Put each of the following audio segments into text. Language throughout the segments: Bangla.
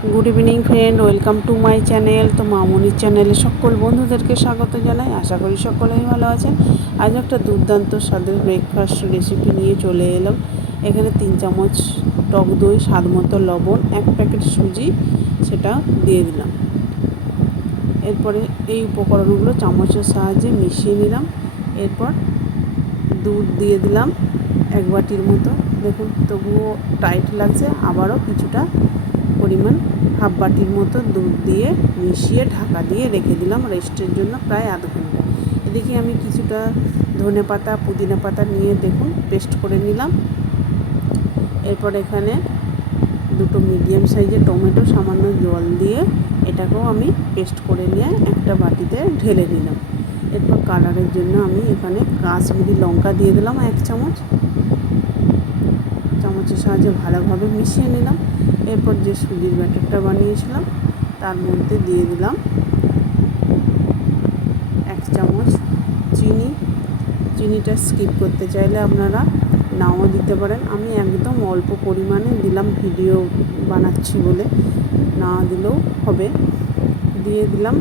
Good evening friend, welcome to my channel. তো মামনির চ্যানেলে সকল বন্ধুদেরকে স্বাগত জানাই। আশা করি সকলেই ভালো আছেন। আজ একটা দুর্দান্ত স্বাদের ব্রেকফাস্ট রেসিপি নিয়ে চলে এলাম। এখানে 3 চামচ টক দই, স্বাদ মতো লবণ, 1 প্যাকেট সুজি, সেটা দিয়ে দিলাম। এরপরে এই উপকরণগুলো চামচের সাহায্যে মিশিয়ে নিলাম। এরপর দুধ দিয়ে দিলাম 1 বাটির মতো। দেখুন তবুও টাইট লাগছে, আবারও কিছুটা পরিমাণ হাফ বাটির মতো দুধ দিয়ে মিশিয়ে ঢাকা দিয়ে রেখে দিলাম রেস্টের জন্য প্রায় আধ ঘন্টা। এদিকে আমি কিছুটা ধনে পাতা, পুদিনা পাতা নিয়ে দেখুন পেস্ট করে নিলাম। এরপর এখানে 2টো মিডিয়াম সাইজের টমেটো সামান্য জল দিয়ে এটাকেও আমি পেস্ট করে নিয়ে একটা বাটিতে ঢেলে নিলাম। এরপর কালারের জন্য আমি এখানে কাশ্মীরি লঙ্কা দিয়ে দিলাম 1 চামচ। চামচের সাহায্যে ভালোভাবে মিশিয়ে নিলাম। এরপর যে সুজির ব্যাটারটা বানিয়েছিলাম তার মধ্যে দিয়ে দিলাম 1 চামচ চিনি। চিনিটা স্কিপ করতে চাইলে আপনারা নাও দিতে পারেন। আমি একদম অল্প পরিমাণে দিলাম, ভিডিও বানাচ্ছি বলে, না দিলেও হবে। দিয়ে দিলাম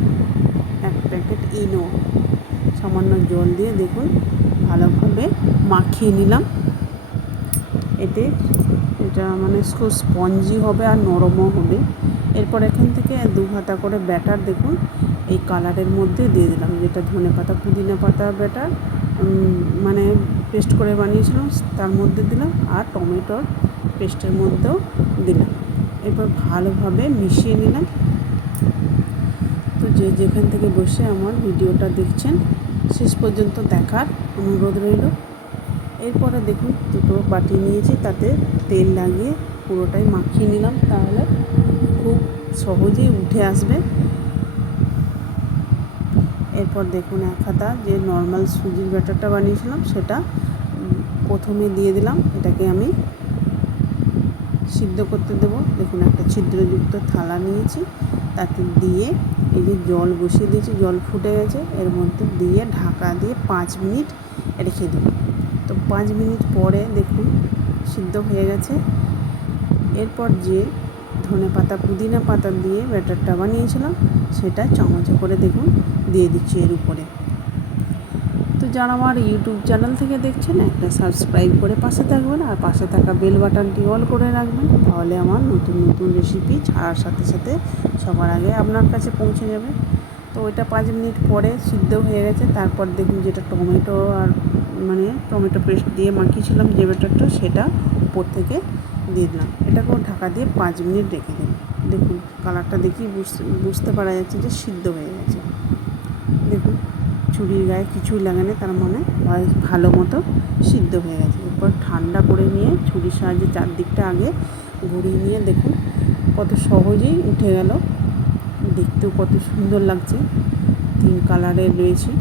1 প্যাকেট ইনো। সামান্য জল দিয়ে দেখুন ভালোভাবে মাখিয়ে নিলাম। এটা খুব স্পঞ্জি হবে আর নরমও হবে। এরপর এখান থেকে 2 হাতা করে ব্যাটার দেখুন এই কালারের মধ্যে দিয়ে দিলাম, যেটা ধনেপাতা পুদিনা পাতা ব্যাটার পেস্ট করে বানিয়েছিলাম তার মধ্যে দিলাম, আর টমেটোর পেস্টের মধ্যেও দিলাম। এরপর ভালোভাবে মিশিয়ে নিলাম। তো যে যেখান থেকে বসে আমার ভিডিওটা দেখছেন শেষ পর্যন্ত দেখার অনুরোধ রইল। এরপরে দেখুন 2টো বাটি নিয়েছি, তাতে তেল লাগিয়ে পুরোটাই মাখিয়ে নিলাম, তাহলে খুব সহজেই উঠে আসবে। এরপর দেখুন 1 হাতা যে নর্মাল সুজির ব্যাটারটা বানিয়েছিলাম সেটা প্রথমে দিয়ে দিলাম। এটাকে আমি সিদ্ধ করতে দেবো। দেখুন একটা ছিদ্রযুক্ত থালা নিয়েছি, তাতে দিয়ে এই যে জল বসিয়ে দিয়েছি, জল ফুটে গেছে, এর মধ্যে দিয়ে ঢাকা দিয়ে 5 মিনিট রেখে দিই। তো 5 মিনিট পরে দেখুন সিদ্ধ হয়ে গেছে। এরপর যে ধনেপাতা পুদিনা পাতা দিয়ে ব্যাটারটা বানিয়েছিলাম সেটা চামচে করে দেখুন দিয়ে দিচ্ছি এর উপরে। তো যারা আমার ইউটিউব চ্যানেল থেকে দেখছেন একটা সাবস্ক্রাইব করে পাশে থাকবেন, আর পাশে থাকা বেল বাটনটি অল করে রাখবেন, তাহলে আমার নতুন নতুন রেসিপি ছাড়ার সাথে সাথে সবার আগে আপনার কাছে পৌঁছে যাবে। তো ওইটা 5 মিনিট পরে সিদ্ধ হয়ে গেছে। তারপর দেখুন যেটা টমেটো আর টমেটো পেস্ট দিয়ে মাখিয়েছিলাম যে ব্যাটারটা, সেটা উপর থেকে দিয়ে দিলাম। এটাকেও ঢাকা দিয়ে 5 মিনিট রেখে দিন। দেখুন কালারটা দেখি বুঝতে পারা যাচ্ছে যে সিদ্ধ হয়ে গেছে। দেখুন ছুরির গায়ে কিছুই লাগানে, তার মানে ভালো মতো সিদ্ধ হয়ে গেছে। এরপর ঠান্ডা করে নিয়ে ছুরির সাহায্যে চারদিকটা আগে ঘুরিয়ে নিয়ে দেখুন কত সহজেই উঠে গেল। দেখতেও কত সুন্দর লাগছে, 3 কালারের রয়েছে।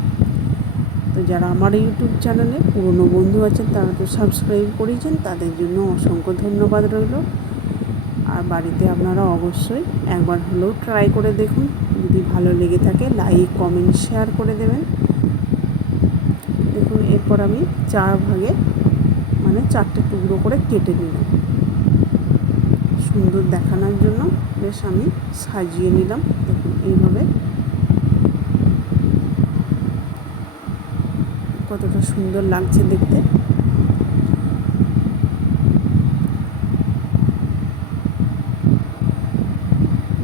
তো যারা আমার ইউটিউব চ্যানেলে পুরনো বন্ধু আছেন তারা তো সাবস্ক্রাইব করেছেন, তাদের জন্য অসংখ্য ধন্যবাদ রইল। আর বাড়িতে আপনারা অবশ্যই একবার হলেও ট্রাই করে দেখুন। যদি ভালো লেগে থাকে লাইক কমেন্ট শেয়ার করে দেবেন। দেখুন এরপর আমি 4 ভাগে 4টে টুকরো করে কেটে নিলাম। সুন্দর দেখানোর জন্য বেশ আমি সাজিয়ে নিলাম। দেখুন এইভাবে কতটা সুন্দর লাগছে দেখতে।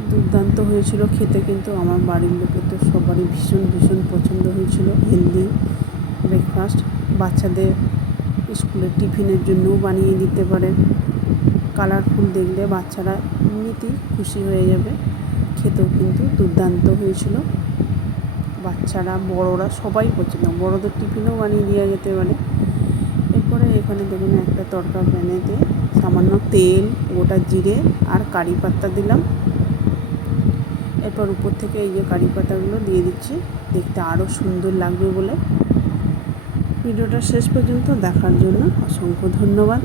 দুর্দান্ত হয়েছিল খেতে, কিন্তু আমার বাড়ির লোকের তো সবারই ভীষণ ভীষণ পছন্দ হয়েছিল। হেলদি ব্রেকফাস্ট, বাচ্চাদের স্কুলের টিফিনের জন্যও বানিয়ে দিতে পারেন। কালারফুল দেখলে বাচ্চারা এমনিতেই খুশি হয়ে যাবে। খেতেও কিন্তু দুর্দান্ত হয়েছিল। বাচ্চারা বড়রা সবাই পছন্দ, বড়দের টিফিনও বানিয়ে দেওয়া যেতে পারে। এরপরে এখানে দেখুন একটা তড়কা প্যানেতে সামান্য তেল, গোটা জিরে আর কারি পাতা দিলাম। এরপর উপর থেকে এই যে কারি পাতাগুলো দিয়ে দিচ্ছি, দেখতে আরও সুন্দর লাগবে বলে। ভিডিওটা শেষ পর্যন্ত দেখার জন্য অসংখ্য ধন্যবাদ।